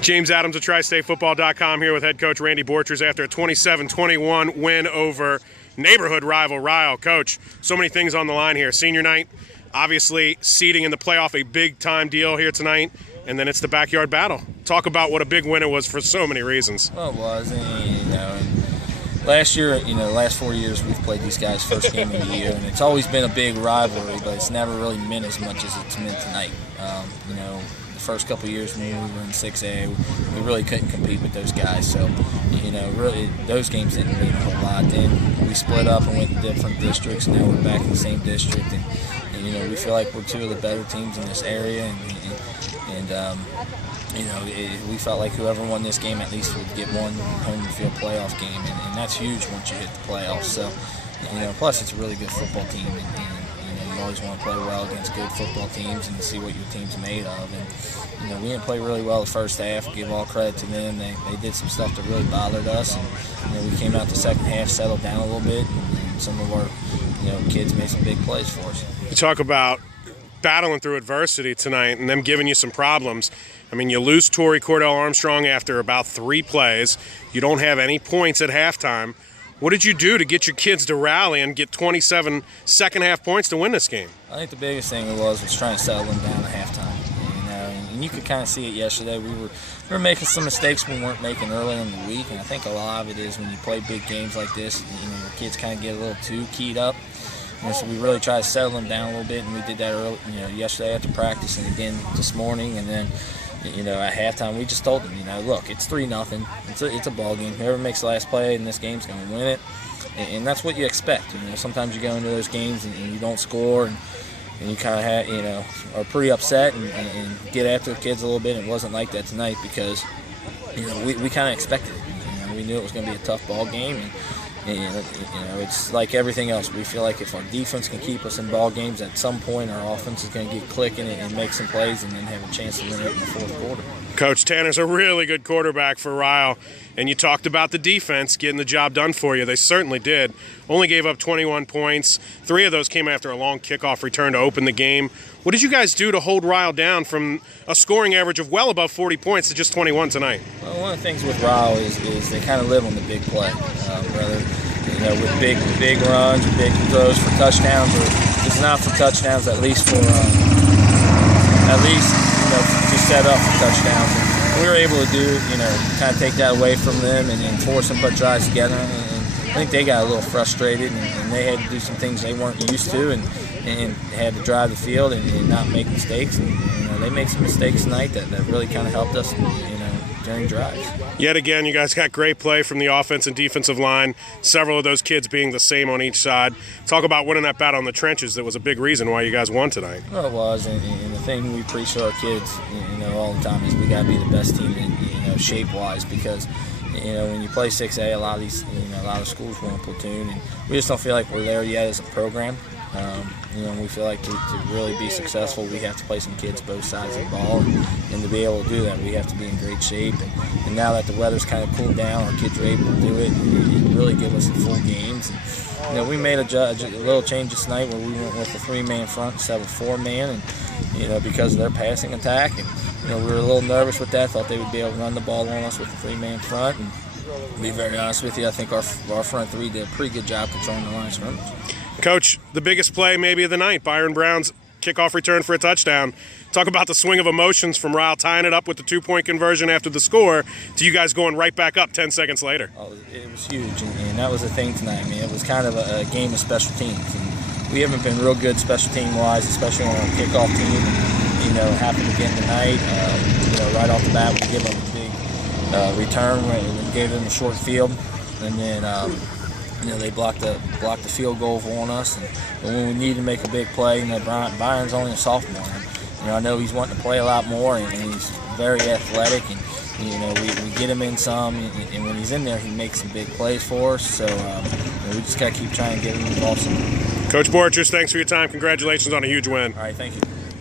James Adams of tristatefootball.com here with head coach Randy Borchers after a 27-21 win over neighborhood rival Ryle. Coach, so many things on the line here. Senior night, obviously seeding in the playoff, a big-time deal here tonight, and then it's the backyard battle. Talk about what a big win it was for so many reasons. Well, it was, and last year, the last 4 years we've played these guys first game of the year, and it's always been a big rivalry, but it's never really meant as much as it's meant tonight. The first couple of years when we were in 6A, we really couldn't compete with those guys. So, really those games didn't mean a whole lot. Then we split up and went to different districts. Now we're back in the same district, and we feel like we're two of the better teams in this area. We felt like whoever won this game at least would get one home field playoff game, and that's huge once you hit the playoffs. So, plus it's a really good football team, and you always want to play well against good football teams and see what your team's made of. And we didn't play really well the first half. Give all credit to them. They did some stuff that really bothered us. And we came out the second half, settled down a little bit, and some of our kids made some big plays for us. You talk about battling through adversity tonight and them giving you some problems. I mean, you lose Torrey Cordell Armstrong after about 3 plays. You don't have any points at halftime. What did you do to get your kids to rally and get 27 second-half points to win this game? I think the biggest thing was trying to settle them down at halftime. And you could kind of see it yesterday. We were making some mistakes we weren't making early in the week, and I think a lot of it is when you play big games like this, your kids kind of get a little too keyed up. So we really try to settle them down a little bit, and we did that early, yesterday after practice and again this morning. And then, at halftime, we just told them, look, it's 3-0. It's a ball game. Whoever makes the last play in this game is going to win it, and that's what you expect. Sometimes you go into those games and you don't score, and you kind of are pretty upset and get after the kids a little bit. And it wasn't like that tonight because we kind of expected it. We knew it was going to be a tough ball game. And it's like everything else. We feel like if our defense can keep us in ball games, at some point our offense is going to get clicking and make some plays and then have a chance to win it in the fourth quarter. Coach, Tanner's a really good quarterback for Ryle, and you talked about the defense getting the job done for you. They certainly did. Only gave up 21 points. 3 of those came after a long kickoff return to open the game. What did you guys do to hold Ryle down from a scoring average of well above 40 points to just 21 tonight? Well, one of the things with Ryle is they kind of live on the big play, with big runs or big throws for touchdowns, or if it's not for touchdowns, at least to set up for touchdowns. And we were able to do, kind of take that away from them and force them to put drives together. And I think they got a little frustrated, and they had to do some things they weren't used to, and had to drive the field and not make mistakes. And they made some mistakes tonight that really kind of helped us, during drives. Yet again, you guys got great play from the offense and defensive line, several of those kids being the same on each side. Talk about winning that battle in the trenches. That was a big reason why you guys won tonight. Well, it was, and the thing we preach to our kids, all the time is we got to be the best team, shape-wise, because when you play 6A, a lot of schools want a platoon, and we just don't feel like we're there yet as a program. We feel like to really be successful, we have to play some kids both sides of the ball, and to be able to do that, we have to be in great shape. And now that the weather's kind of cooled down, our kids are able to do it and really give us the full games. And, we made a little change this night where we went with a 3-man front instead of a 4-man, and because of their passing attack. And we were a little nervous with that. Thought they would be able to run the ball on us with a 3-man front. And to be very honest with you, I think our front 3 did a pretty good job controlling the line of scrimmage. Coach, the biggest play maybe of the night, Byron Brown's kickoff return for a touchdown. Talk about the swing of emotions from Ryle tying it up with the 2-point conversion after the score to you guys going right back up 10 seconds later. Oh, it was huge, and that was the thing tonight. It was kind of a game of special teams. And we haven't been real good special team-wise, especially on our kickoff team. And, happened again tonight. Right off the bat, we give them a big return. We gave them a short field, and then they blocked the field goal on us. But when we needed to make a big play, Byron's only a sophomore. And, I know he's wanting to play a lot more, and he's very athletic. And we get him in some, and when he's in there, he makes some big plays for us. So we just got to keep trying to get him involved some. Coach Borchers, thanks for your time. Congratulations on a huge win. All right, thank you.